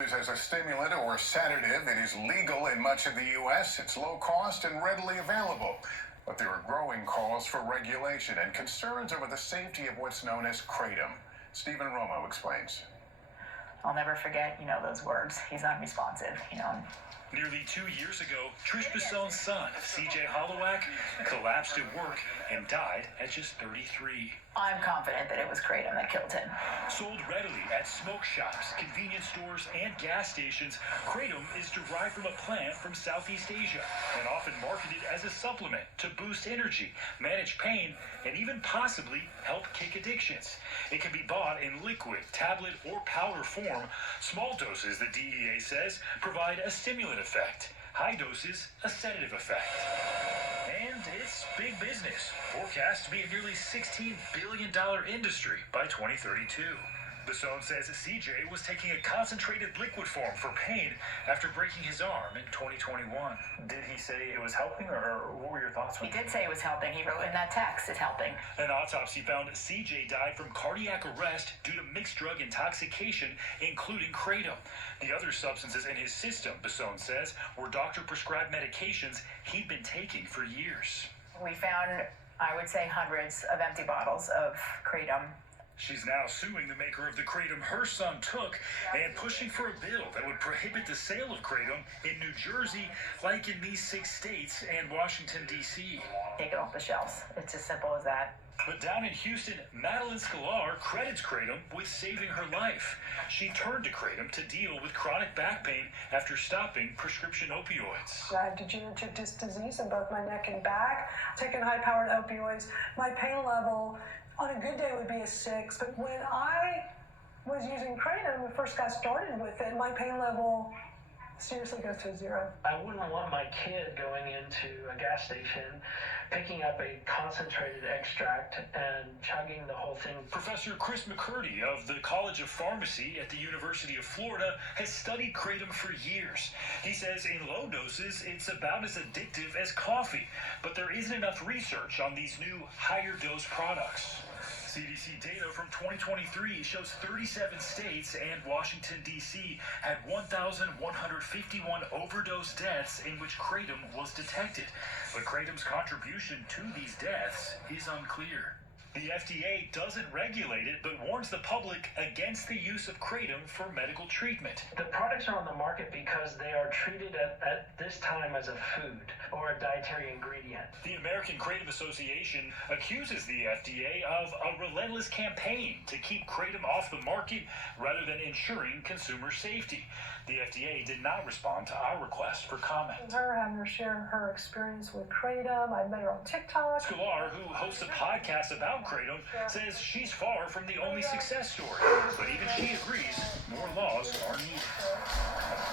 As a stimulant or sedative, it is legal in much of the U.S. It's low cost and readily available. But there are growing calls for regulation and concerns over the safety of what's known as Kratom. Stephen Romo explains. I'll never forget, those words. He's unresponsive, Nearly 2 years ago, Trish Bisson's son, C.J. Hollowak, collapsed at work and died at just 33. I'm confident that it was Kratom that killed him. Sold readily at smoke shops, convenience stores, and gas stations, Kratom is derived from a plant from Southeast Asia and often marketed as a supplement to boost energy, manage pain, and even possibly help kick addictions. It can be bought in liquid, tablet, or powder form. Small doses, the DEA says, provide a stimulant effect. High doses, a sedative effect. And it's big business, forecast to be a nearly $16 billion industry by 2032. Bisson says CJ was taking a concentrated liquid form for pain after breaking his arm in 2021. Did he say it was helping, or what were your thoughts? He did say it was helping. He wrote in that text, it's helping. An autopsy found CJ died from cardiac arrest due to mixed drug intoxication, including Kratom. The other substances in his system, Bisson says, were doctor-prescribed medications he'd been taking for years. We found, I would say, hundreds of empty bottles of Kratom. She's now suing the maker of the Kratom her son took and pushing for a bill that would prohibit the sale of Kratom in New Jersey, like in these 6 states and Washington, D.C. Take it off the shelves. It's as simple as that. But down in Houston, Madeline Sklar credits Kratom with saving her life. She turned to Kratom to deal with chronic back pain after stopping prescription opioids. I have degenerative disc disease in both my neck and back. Taking high-powered opioids, my pain level on a good day would be a 6, but when I was using Kratom and first got started with it, my pain level seriously goes to a 0. I wouldn't want my kid going into a gas station, picking up a concentrated extract and chugging the whole thing. Professor Chris McCurdy of the College of Pharmacy at the University of Florida has studied Kratom for years. He says in low doses, it's about as addictive as coffee, but there isn't enough research on these new higher dose products. CDC data from 2023 shows 37 states and Washington, D.C. had 1,151 overdose deaths in which Kratom was detected. But Kratom's contribution to these deaths is unclear. The FDA doesn't regulate it, but warns the public against the use of Kratom for medical treatment. The products are on the market because they are treated at this time as a food or a dietary ingredient. The American Kratom Association accuses the FDA of a relentless campaign to keep Kratom off the market rather than ensuring consumer safety. The FDA did not respond to our request for comment. Her having her share her experience with Kratom. I met her on TikTok. Sklar, who hosts a podcast about Kratom, says she's far from the only success story. But even she agrees more laws are needed.